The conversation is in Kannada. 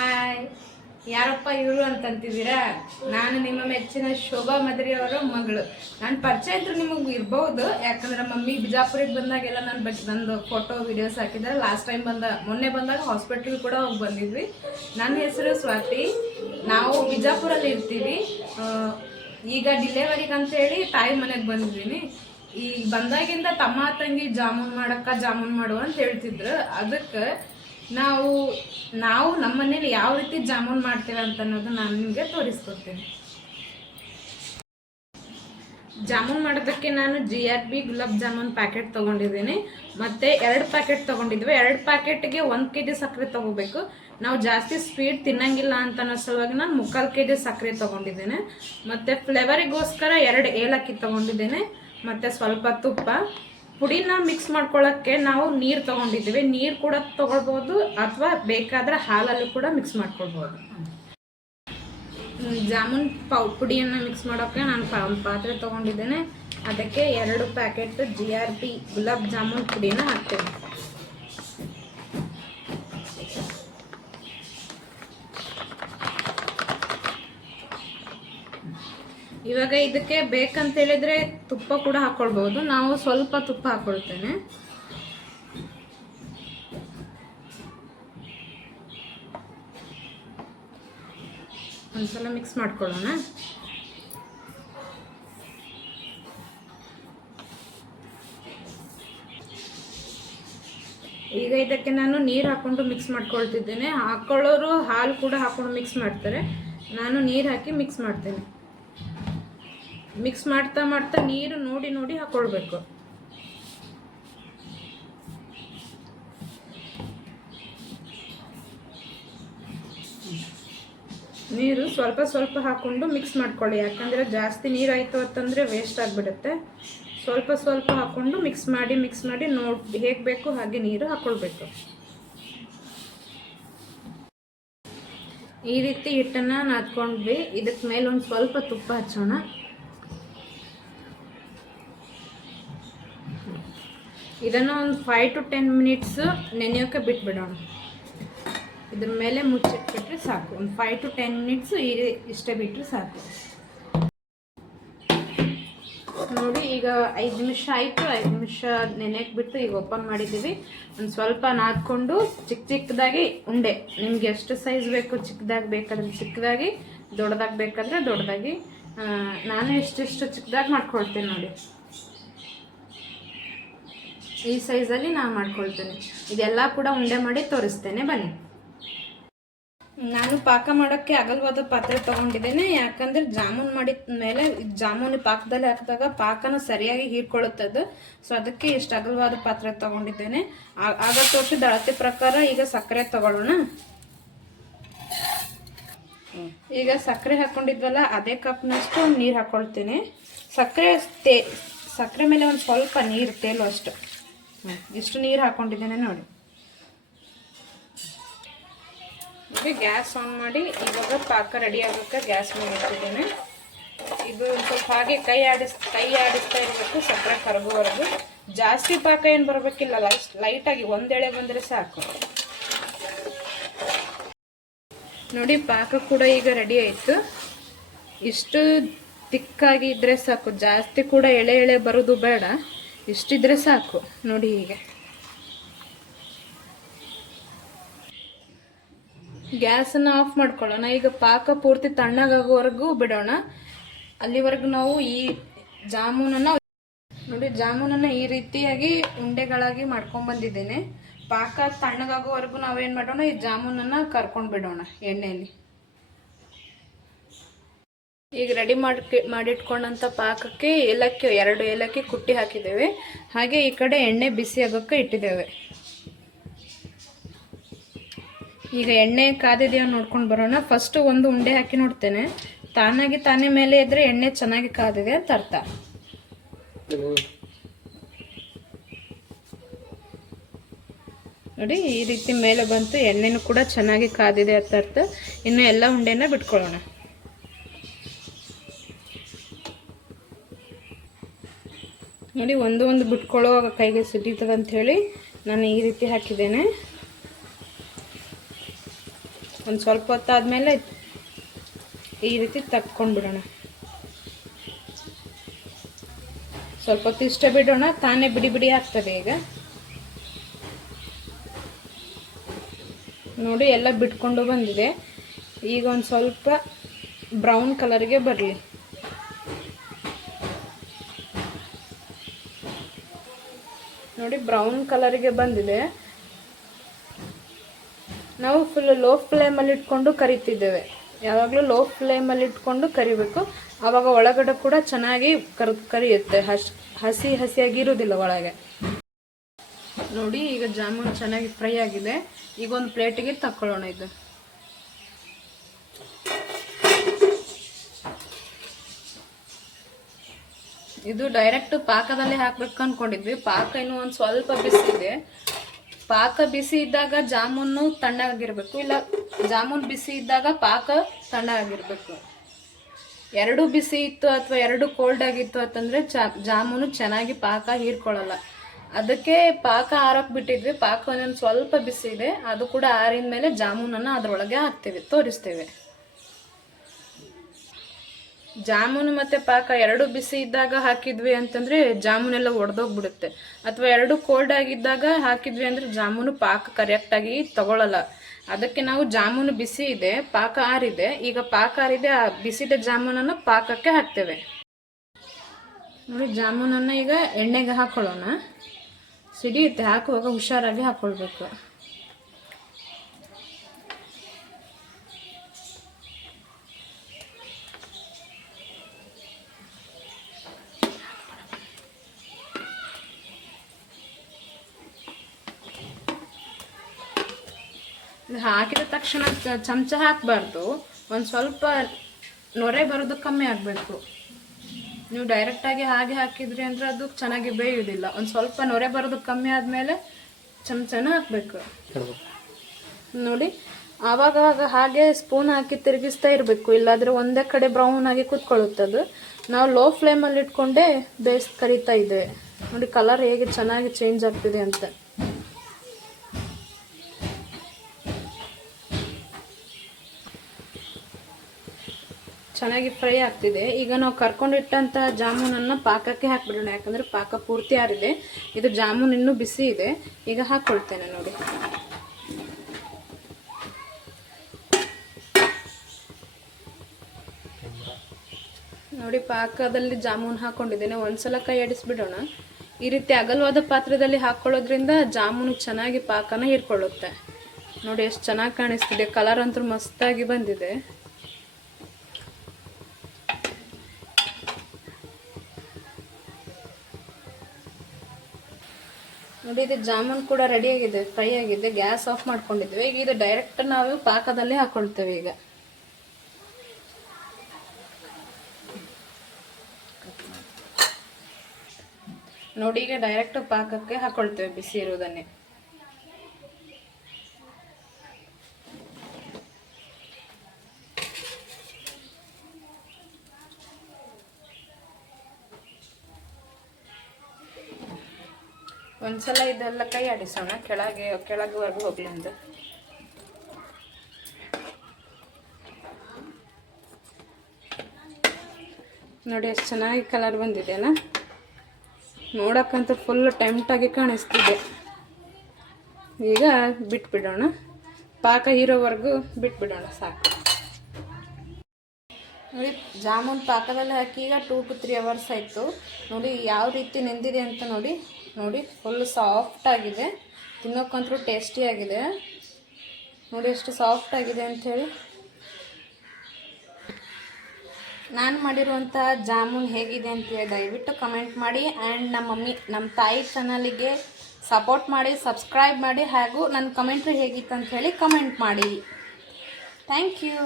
ಹಾಯ್ ಯಾರಪ್ಪ ಇವರು ಅಂತಂತಿದ್ದೀರಾ? ನಾನು ನಿಮ್ಮ ಮೆಚ್ಚಿನ ಶೋಭಾ ಮದ್ರಿ ಅವರ ಮಗಳು. ನನ್ನ ಪರಿಚಯ ಇದ್ರು ನಿಮಗೆ ಇರ್ಬೋದು. ಯಾಕಂದ್ರೆ ಮಮ್ಮಿ ಬಿಜಾಪುರಿಗೆ ಬಂದಾಗೆಲ್ಲ ನಾನು ಬಟ್ ನಂದು ಫೋಟೋ ವಿಡಿಯೋಸ್ ಹಾಕಿದ್ದಾರೆ ಲಾಸ್ಟ್ ಟೈಮ್ ಬಂದ, ಮೊನ್ನೆ ಬಂದಾಗ ಹಾಸ್ಪಿಟ್ಲಿಗೆ ಕೂಡ ಹೋಗಿ ಬಂದಿದ್ವಿ. ನನ್ನ ಹೆಸರು ಸ್ವಾತಿ. ನಾವು ಬಿಜಾಪುರಲ್ಲಿ ಇರ್ತೀವಿ. ಈಗ ಡಿಲೆವರಿಗೆ ಅಂತೇಳಿ ತಾಯಿ ಮನೆಗೆ ಬಂದಿದ್ದೀನಿ. ಈಗ ಬಂದಾಗಿಂದ ತಮ್ಮ ತಂಗಿ ಜಾಮೂನ್ ಮಾಡಕ್ಕ ಜಾಮೂನ್ ಮಾಡು ಅಂತ ಹೇಳ್ತಿದ್ರು. ಅದಕ್ಕೆ ನಾವು ನಾವು ನಮ್ಮ ಮನೇಲಿ ಯಾವ ರೀತಿ ಜಾಮೂನ್ ಮಾಡ್ತೇವೆ ಅಂತ ಅನ್ನೋದು ನಾನು ನಿಮಗೆ ತೋರಿಸ್ಕೊಡ್ತೀನಿ. ಜಾಮೂನ್ ಮಾಡೋದಕ್ಕೆ ನಾನು G R B gulab jamun packet ತೊಗೊಂಡಿದ್ದೀನಿ. ಮತ್ತು ಎರಡು ಪ್ಯಾಕೆಟ್ ತೊಗೊಂಡಿದ್ವಿ. ಎರಡು ಪ್ಯಾಕೆಟ್ಗೆ ಒಂದು ಕೆ ಜಿ ಸಕ್ಕರೆ ತೊಗೋಬೇಕು. ನಾವು ಜಾಸ್ತಿ ಸ್ವೀಟ್ ತಿನ್ನಂಗಿಲ್ಲ ಅಂತ ಅನ್ನೋ ಸಲುವಾಗಿ ನಾನು ಮುಕ್ಕಾಲು ಕೆ ಜಿ ಸಕ್ಕರೆ ತೊಗೊಂಡಿದ್ದೇನೆ. ಮತ್ತು ಫ್ಲೇವರಿಗೋಸ್ಕರ ಎರಡು ಏಲಕ್ಕಿ ತೊಗೊಂಡಿದ್ದೇನೆ. ಮತ್ತು ಸ್ವಲ್ಪ ತುಪ್ಪ. ಪುಡಿನ ಮಿಕ್ಸ್ ಮಾಡ್ಕೊಳ್ಳೋಕ್ಕೆ ನಾವು ನೀರು ತೊಗೊಂಡಿದ್ದೀವಿ. ನೀರು ಕೂಡ ತೊಗೊಳ್ಬೋದು ಅಥವಾ ಬೇಕಾದರೆ ಹಾಲಲ್ಲಿ ಕೂಡ ಮಿಕ್ಸ್ ಮಾಡ್ಕೊಳ್ಬೋದು. ಜಾಮೂನ್ ಪೌ, ಪುಡಿಯನ್ನು ಮಿಕ್ಸ್ ಮಾಡೋಕ್ಕೆ ನಾನು ಒಂದು ಪಾತ್ರೆ ತೊಗೊಂಡಿದ್ದೇನೆ. ಅದಕ್ಕೆ ಎರಡು packet G R P gulab jamun ಪುಡಿನ ಹಾಕ್ತೇನೆ. ಇವಾಗ ಇದಕ್ಕೆ ಬೇಕಂತ ಹೇಳಿದ್ರೆ ತುಪ್ಪ ಕೂಡ ಹಾಕೊಳ್ಬಹುದು. ನಾವು ಸ್ವಲ್ಪ ತುಪ್ಪ ಹಾಕೊಳ್ತೇನೆ. ಒಂದ್ಸಲ ಮಿಕ್ಸ್ ಮಾಡ್ಕೊಳ್ಳೋಣ. ಈಗ ಇದಕ್ಕೆ ನಾನು ನೀರು ಹಾಕೊಂಡು ಮಿಕ್ಸ್ ಮಾಡ್ಕೊಳ್ತಿದ್ದೇನೆ. ಹಾಕೊಳ್ಳೋರು ಹಾಲು ಕೂಡ ಹಾಕೊಂಡು ಮಿಕ್ಸ್ ಮಾಡ್ತಾರೆ. ನಾನು ನೀರು ಹಾಕಿ ಮಿಕ್ಸ್ ಮಾಡ್ತೇನೆ. ಮಿಕ್ಸ್ ಮಾಡ್ತಾ ಮಾಡ್ತಾ ನೀರು ನೋಡಿ ನೋಡಿ ಹಾಕೊಳ್ಬೇಕು. ನೀರು ಸ್ವಲ್ಪ ಸ್ವಲ್ಪ ಹಾಕೊಂಡು ಮಿಕ್ಸ್ ಮಾಡ್ಕೊಳ್ಳಿ. ಯಾಕಂದರೆ ಜಾಸ್ತಿ ನೀರು ಆಯಿತು ಅಂತಂದರೆ ವೇಸ್ಟ್ ಆಗಿಬಿಡುತ್ತೆ. ಸ್ವಲ್ಪ ಸ್ವಲ್ಪ ಹಾಕೊಂಡು ಮಿಕ್ಸ್ ಮಾಡಿ ಮಿಕ್ಸ್ ಮಾಡಿ ನೋಡಿ, ಹೇಗೆ ಬೇಕು ಹಾಗೆ ನೀರು ಹಾಕ್ಕೊಳ್ಬೇಕು ಈ ರೀತಿ ಹಿಟ್ಟನ್ನು ನಾದ್ಕೊಂಡ್ವಿ. ಇದಕ್ಕೆ ಮೇಲೆ ಒಂದು ಸ್ವಲ್ಪ ತುಪ್ಪ ಹಚ್ಚೋಣ. ಇದನ್ನು ಒಂದು ಫೈವ್ ಟು ಟೆನ್ ಮಿನಿಟ್ಸ್ ನೆನೆಯೋಕೆ ಬಿಟ್ಬಿಡೋಣ. ಇದ್ರ ಮೇಲೆ ಮುಚ್ಚಿಟ್ಬಿಟ್ರೆ ಸಾಕು. ಒಂದು ಫೈವ್ ಟು ಟೆನ್ ಮಿನಿಟ್ಸ್ ಈ ಇಷ್ಟೇ ಬಿಟ್ಟರೆ ಸಾಕು. ನೋಡಿ, ಈಗ ಐದು ನಿಮಿಷ ಆಯಿತು. ಐದು ನಿಮಿಷ ನೆನೆಯಕ್ಕೆ ಬಿಟ್ಟು ಈಗ ಓಪನ್ ಮಾಡಿದ್ದೀವಿ. ಒಂದು ಸ್ವಲ್ಪ ನಾದ್ಕೊಂಡು ಚಿಕ್ಕ ಚಿಕ್ಕದಾಗಿ ಉಂಡೆ. ನಿಮ್ಗೆ ಎಷ್ಟು ಸೈಜ್ ಬೇಕು ಚಿಕ್ಕದಾಗಿ ಬೇಕಾದ್ರೆ ಚಿಕ್ಕದಾಗಿ, ದೊಡ್ಡದಾಗಿ ಬೇಕಾದರೆ ದೊಡ್ಡದಾಗಿ. ನಾನು ಎಷ್ಟೆಷ್ಟು ಚಿಕ್ಕದಾಗಿ ಮಾಡ್ಕೊಳ್ತೀನಿ ನೋಡಿ. ಈ ಸೈಜಲ್ಲಿ ನಾನು ಮಾಡ್ಕೊಳ್ತೇನೆ. ಇದೆಲ್ಲ ಕೂಡ ಉಂಡೆ ಮಾಡಿ ತೋರಿಸ್ತೇನೆ, ಬನ್ನಿ. ನಾನು ಪಾಕ ಮಾಡೋಕ್ಕೆ ಅಗಲವಾದ ಪಾತ್ರೆ ತೊಗೊಂಡಿದ್ದೇನೆ, ಯಾಕಂದರೆ ಜಾಮೂನ್ ಮಾಡಿದ ಮೇಲೆ ಜಾಮೂನ್ ಪಾಕದಲ್ಲಿ ಹಾಕಿದಾಗ ಪಾಕನ ಸರಿಯಾಗಿ ಹೀರ್ಕೊಳ್ಳುತ್ತೆ ಸೊ ಅದಕ್ಕೆ ಇಷ್ಟು ಅಗಲವಾದ ಪಾತ್ರೆ ತೊಗೊಂಡಿದ್ದೇನೆ. ಆಗ ತೋರಿಸಿದ ಅಳತೆ ಪ್ರಕಾರ ಈಗ ಸಕ್ಕರೆ ತೊಗೊಳ್ಳೋಣ. ಈಗ ಸಕ್ಕರೆ ಹಾಕೊಂಡಿದ್ವಲ್ಲ, ಅದೇ ಕಪ್ನಷ್ಟು ನೀರು ಹಾಕ್ಕೊಳ್ತೇನೆ ಸಕ್ಕರೆ ತೇ, ಸಕ್ಕರೆ ಮೇಲೆ ಒಂದು ಸ್ವಲ್ಪ ನೀರು ತೇಲು ಅಷ್ಟು ಇಷ್ಟು ನೀರು ಹಾಕೊಂಡಿದ್ದೇನೆ ನೋಡಿ. ಇದು ಗ್ಯಾಸ್ ಆನ್ ಮಾಡಿ, ಇವಾಗ ಪಾಕ ರೆಡಿ ಆಗೋಕ್ಕೆ ಗ್ಯಾಸ್ ಮೇಲೆ ಇಟ್ಟಿದ್ದೇನೆ. ಇದು ಸ್ವಲ್ಪ ಹಾಗೆ ಕೈ ಆಡಿಸ್, ಕೈ ಆಡಿಸ್ತಾ ಇರಬೇಕು, ಸಕ್ಕರೆ ಕರಗುವವರೆಗೂ. ಜಾಸ್ತಿ ಪಾಕ ಏನು ಬರಬೇಕಿಲ್ಲ ಲೈಟ್ ಲೈಟಾಗಿ ಒಂದೆಳೆ ಬಂದರೆ ಸಾಕು. ನೋಡಿ, ಪಾಕ ಕೂಡ ಈಗ ರೆಡಿ ಆಯಿತು. ಇಷ್ಟು ತಿಕ್ಕಾಗಿ ಇದ್ರೆ ಸಾಕು. ಜಾಸ್ತಿ ಕೂಡ ಎಳೆ ಎಳೆ ಬರೋದು ಬೇಡ. ಇಷ್ಟಿದ್ರೆ ಸಾಕು. ನೋಡಿ ಹೀಗೆ. ಗ್ಯಾಸನ್ನು ಆಫ್ ಮಾಡ್ಕೊಳ್ಳೋಣ. ಈಗ ಪಾಕ ಪೂರ್ತಿ ತಣ್ಣಗಾಗೋವರೆಗೂ ಬಿಡೋಣ. ಅಲ್ಲಿವರೆಗೂ ನಾವು ಈ ಜಾಮೂನನ್ನು ನೋಡಿ, ಜಾಮೂನನ್ನು ಈ ರೀತಿಯಾಗಿ ಉಂಡೆಗಳಾಗಿ ಮಾಡ್ಕೊಂಡ್ಬಂದಿದ್ದೇನೆ ಪಾಕ ತಣ್ಣಗಾಗೋವರೆಗೂ ನಾವೇನು ಮಾಡೋಣ, ಈ ಜಾಮೂನನ್ನು ಕರ್ಕೊಂಡು ಬಿಡೋಣ ಎಣ್ಣೆಯಲ್ಲಿ. ಈಗ ರೆಡಿ ಮಾಡಿ ಮಾಡಿಟ್ಕೊಂಡಂಥ ಪಾಕಕ್ಕೆ ಏಲಕ್ಕಿ, ಎರಡು ಏಲಕ್ಕಿ ಕುಟ್ಟಿ ಹಾಕಿದ್ದೇವೆ. ಹಾಗೆ ಈ ಕಡೆ ಎಣ್ಣೆ ಬಿಸಿ ಆಗೋಕ್ಕೆ ಇಟ್ಟಿದ್ದೇವೆ. ಈಗ ಎಣ್ಣೆ ಕಾದಿದೆಯೋ ನೋಡ್ಕೊಂಡು ಬರೋಣ. ಫಸ್ಟ್ ಒಂದು ಉಂಡೆ ಹಾಕಿ ನೋಡ್ತೇನೆ. ತಾನಾಗಿ ತಾನೇ ಮೇಲೆ ಇದ್ರೆ ಎಣ್ಣೆ ಚೆನ್ನಾಗಿ ಕಾದಿದೆ ಅಂತ ಅರ್ಥ. ನೋಡಿ, ಈ ರೀತಿ ಮೇಲೆ ಬಂತು. ಎಣ್ಣೆನೂ ಕೂಡ ಚೆನ್ನಾಗಿ ಕಾದಿದೆ ಅಂತ ಅರ್ಥ. ಇನ್ನು ಎಲ್ಲ ಉಂಡೆನ ಬಿಟ್ಕೊಳ್ಳೋಣ. ನೋಡಿ, ಒಂದು ಒಂದು ಬಿಟ್ಕೊಳ್ಳುವಾಗ ಕೈಗೆ ಸಿಡಿತದೆ ಅಂತ ಹೇಳಿ ನಾನು ಈ ರೀತಿ ಹಾಕಿದ್ದೇನೆ. ಒಂದು ಸ್ವಲ್ಪ ಹೊತ್ತಾದಮೇಲೆ ಈ ರೀತಿ ತಕ್ಕೊಂಡ್ಬಿಡೋಣ ಸ್ವಲ್ಪ ಹೊತ್ತು ಇಷ್ಟ ಬಿಡೋಣ, ತಾನೇ ಬಿಡಿ ಬಿಡಿ ಆಗ್ತದೆ ಈಗ. ನೋಡಿ, ಎಲ್ಲ ಬಿಟ್ಕೊಂಡು ಬಂದಿದೆ. ಈಗ ಒಂದು ಸ್ವಲ್ಪ ಬ್ರೌನ್ ಕಲರ್ಗೆ ಬರಲಿ. ನೋಡಿ ಬ್ರೌನ್ ಕಲರಿಗೆ ಬಂದಿದೆ. ನಾವು ಫುಲ್ ಲೋ ಫ್ಲೇಮಲ್ಲಿ ಇಟ್ಕೊಂಡು ಕರಿತಿದ್ದೇವೆ. ಯಾವಾಗಲೂ ಲೋ ಫ್ಲೇಮಲ್ಲಿ ಇಟ್ಕೊಂಡು ಕರಿಬೇಕು. ಆವಾಗ ಒಳಗಡೆ ಕೂಡ ಚೆನ್ನಾಗಿ ಕರ್, ಕರಿಯುತ್ತೆ. ಹಸ್ ಹಸಿ ಹಸಿಯಾಗಿ ಇರೋದಿಲ್ಲ ಒಳಗೆ. ನೋಡಿ, ಈಗ ಜಾಮೂನ್ ಚೆನ್ನಾಗಿ ಫ್ರೈ ಆಗಿದೆ. ಈಗ ಒಂದು ಪ್ಲೇಟಿಗೆ ತಕ್ಕೊಳ್ಳೋಣ ಇದು. ಇದು ಡೈರೆಕ್ಟ್ ಪಾಕದಲ್ಲಿ ಹಾಕ್ಬೇಕು ಅನ್ಕೊಂಡಿದ್ವಿ. ಪಾಕ ಇನ್ನು ಒಂದು ಸ್ವಲ್ಪ ಬಿಸಿ ಇದೆ. ಪಾಕ ಬಿಸಿ ಇದ್ದಾಗ ಜಾಮೂನು ತಣ್ಣಗಾಗಿರ್ಬೇಕು. ಇಲ್ಲ, ಜಾಮೂನ್ ಬಿಸಿ ಇದ್ದಾಗ ಪಾಕ ತಣ್ಣಗಾಗಿರ್ಬೇಕು. ಎರಡು ಬಿಸಿ ಇತ್ತು ಅಥವಾ ಎರಡು ಕೋಲ್ಡ್ ಆಗಿತ್ತು ಅಂತಂದ್ರೆ ಜಾಮೂನು ಚೆನ್ನಾಗಿ ಪಾಕ ಹೀರ್ಕೊಳ್ಳಲ್ಲ. ಅದಕ್ಕೆ ಪಾಕ ಆರೋಕ್ ಬಿಟ್ಟಿದ್ವಿ. ಪಾಕ ಒಂದೊಂದು ಸ್ವಲ್ಪ ಬಿಸಿ ಇದೆ. ಅದು ಕೂಡ ಆರಿದ ಮೇಲೆ ಜಾಮೂನನ್ನು ಅದರೊಳಗೆ ಹಾಕ್ತೇವೆ, ತೋರಿಸ್ತೇವೆ. ಜಾಮೂನು ಮತ್ತೆ ಪಾಕ ಎರಡು ಬಿಸಿ ಇದ್ದಾಗ ಹಾಕಿದ್ವಿ ಅಂತಂದ್ರೆ ಜಾಮೂನೆಲ್ಲ ಒಡೆದೋಗ್ಬಿಡುತ್ತೆ. ಅಥವಾ ಎರಡು ಕೋಲ್ಡ್ ಆಗಿದ್ದಾಗ ಹಾಕಿದ್ವಿ ಅಂದ್ರೆ ಜಾಮೂನು ಪಾಕ ಕರೆಕ್ಟಾಗಿ ತಗೊಳ್ಳಲ್ಲ ಅದಕ್ಕೆ ನಾವು ಜಾಮೂನು ಬಿಸಿ ಇದೆ, ಪಾಕ ಆರಿದೆ. ಈಗ ಪಾಕ ಆರಿದೆ, ಆ ಬಿಸಿದ ಜಾಮೂನನ್ನು ಪಾಕಕ್ಕೆ ಹಾಕ್ತೇವೆ. ನೋಡಿ, ಜಾಮೂನನ್ನು ಈಗ ಎಣ್ಣೆಗೆ ಹಾಕೊಳ್ಳೋಣ. ಸಿಡಿಯುತ್ತೆ, ಹಾಕುವಾಗ ಹುಷಾರಾಗಿ ಹಾಕೊಳ್ಬೇಕು. ಹಾಕಿದ ತಕ್ಷಣ ಚಮಚ ಹಾಕಬಾರ್ದು. ಒಂದು ಸ್ವಲ್ಪ ನೊರೆ ಬರೋದು ಕಮ್ಮಿ ಆಗಬೇಕು. ನೀವು ಡೈರೆಕ್ಟಾಗಿ ಹಾಗೆ ಹಾಕಿದ್ರಿ ಅಂದರೆ ಅದು ಚೆನ್ನಾಗಿ ಬೇಯುವುದಿಲ್ಲ ಒಂದು ಸ್ವಲ್ಪ ನೊರೆ ಬರೋದು ಕಮ್ಮಿ ಆದಮೇಲೆ ಚಮಚನ ಹಾಕಬೇಕು. ನೋಡಿ, ಆವಾಗವಾಗ ಆವಾಗ ಹಾಗೆ ಸ್ಪೂನ್ ಹಾಕಿ ತಿರುಗಿಸ್ತಾ ಇರಬೇಕು. ಇಲ್ಲಾದರೆ ಒಂದೇ ಕಡೆ ಬ್ರೌನ್ ಆಗಿ ಕೂತ್ಕೊಳ್ಳುತ್ತೆ ಅದು. ನಾವು ಲೋ ಫ್ಲೇಮಲ್ಲಿ ಇಟ್ಕೊಂಡೇ ಬೇಯಿಸ್ ಕರಿತಾ ಇದ್ದೇವೆ ನೋಡಿ ಕಲರ್ ಹೇಗೆ ಚೆನ್ನಾಗಿ ಚೇಂಜ್ ಆಗ್ತಿದೆ ಅಂತ. ಚೆನ್ನಾಗಿ ಫ್ರೈ ಆಗ್ತಿದೆ. ಈಗ ನಾವು ಕರ್ಕೊಂಡಿಟ್ಟಂತ ಜಾಮೂನನ್ನು ಪಾಕಕ್ಕೆ ಹಾಕ್ಬಿಡೋಣ. ಯಾಕಂದ್ರೆ ಪಾಕ ಪೂರ್ತಿ ಆರಿದೆ. ಇದು ಜಾಮೂನ್ ಇನ್ನೂ ಬಿಸಿ ಇದೆ. ಈಗ ಹಾಕ್ಕೊಳ್ತೇನೆ ನೋಡಿ. ನೋಡಿ, ಪಾಕದಲ್ಲಿ ಜಾಮೂನ್ ಹಾಕೊಂಡಿದ್ದೇನೆ. ಒಂದ್ಸಲ ಕೈ ಆಡಿಸ್ಬಿಡೋಣ. ಈ ರೀತಿ ಅಗಲವಾದ ಪಾತ್ರದಲ್ಲಿ ಹಾಕೊಳ್ಳೋದ್ರಿಂದ ಜಾಮೂನು ಚೆನ್ನಾಗಿ ಪಾಕನ ಹೀರ್ಕೊಳ್ಳುತ್ತೆ. ನೋಡಿ, ಎಷ್ಟು ಚೆನ್ನಾಗಿ ಕಾಣಿಸ್ತಿದೆ. ಕಲರ್ ಅಂತೂ ಮಸ್ತಾಗಿ ಬಂದಿದೆ. ನೋಡಿ, ಇದು ಜಾಮೂನ್ ಕೂಡ ರೆಡಿ ಆಗಿದೆ ಫ್ರೈ ಆಗಿದೆ ಗ್ಯಾಸ್ ಆಫ್ ಮಾಡ್ಕೊಂಡಿದ್ವಿ ಈಗ ಇದು ಡೈರೆಕ್ಟ್ ನಾವು ಪಾಕದಲ್ಲಿ ಹಾಕೊಳ್ತೇವೆ ಈಗ. ನೋಡಿ, ಈಗ ಡೈರೆಕ್ಟ್ ಪಾಕಕ್ಕೆ ಹಾಕೊಳ್ತೇವೆ ಬಿಸಿ ಇರುವುದನ್ನೇ. ಒಂದ್ಸಲ ಇದೆಲ್ಲ ಕೈ ಆಡಿಸೋಣ. ಕೆಳಗೆ, ಕೆಳಗೆವರೆಗೂ ಹೋಗ್ಲಿ ಅಂತ ನೋಡಿ ಎಷ್ಟು ಚೆನ್ನಾಗಿ ಕಲರ್ ಬಂದಿದೆ ಅಲ್ಲ ನೋಡಕ್ಕಂತೂ ಫುಲ್ ಟೆಂಪ್ಟಾಗಿ ಕಾಣಿಸ್ತಿದೆ. ಈಗ ಬಿಟ್ಬಿಡೋಣ. ಪಾಕ ಹೀರೋವರೆಗೂ ಬಿಟ್ಬಿಡೋಣ, ಸಾಕು. ನೋಡಿ, ಜಾಮೂನ್ ಪಾಕದಲ್ಲಿ ಹಾಕಿ ಈಗ ಟೂ ಟು ತ್ರೀ ಅವರ್ಸ್ ಆಯಿತು. ನೋಡಿ, ಯಾವ ರೀತಿ ನೆಂದಿದೆ ಅಂತ ನೋಡಿ. ನೋಡಿ ಫುಲ್ ಸಾಫ್ಟ್ ಆಗಿದೆ. ತಿನ್ನೋಕ್ಕಂತೂ ಟೇಸ್ಟಿಯಾಗಿದೆ ನೋಡಿ, ಎಷ್ಟು ಸಾಫ್ಟ್ ಆಗಿದೆ ಅಂಥೇಳಿ ನಾನು ಮಾಡಿರುವಂಥ ಜಾಮೂನ್ ಹೇಗಿದೆ ಅಂತೇಳಿ ದಯವಿಟ್ಟು ಕಮೆಂಟ್ ಮಾಡಿ. ಆ್ಯಂಡ್ ನಮ್ಮ ಮಮ್ಮಿ, ನಮ್ಮ ತಾಯಿ ಚಾನಲಿಗೆ ಸಪೋರ್ಟ್ ಮಾಡಿ ಸಬ್ಸ್ಕ್ರೈಬ್ ಮಾಡಿ, ಹಾಗೂ ನನ್ನ ಕಮೆಂಟ್ರಿ ಹೇಗಿತ್ತು ಅಂತ ಕಮೆಂಟ್ ಮಾಡಿ. Thank you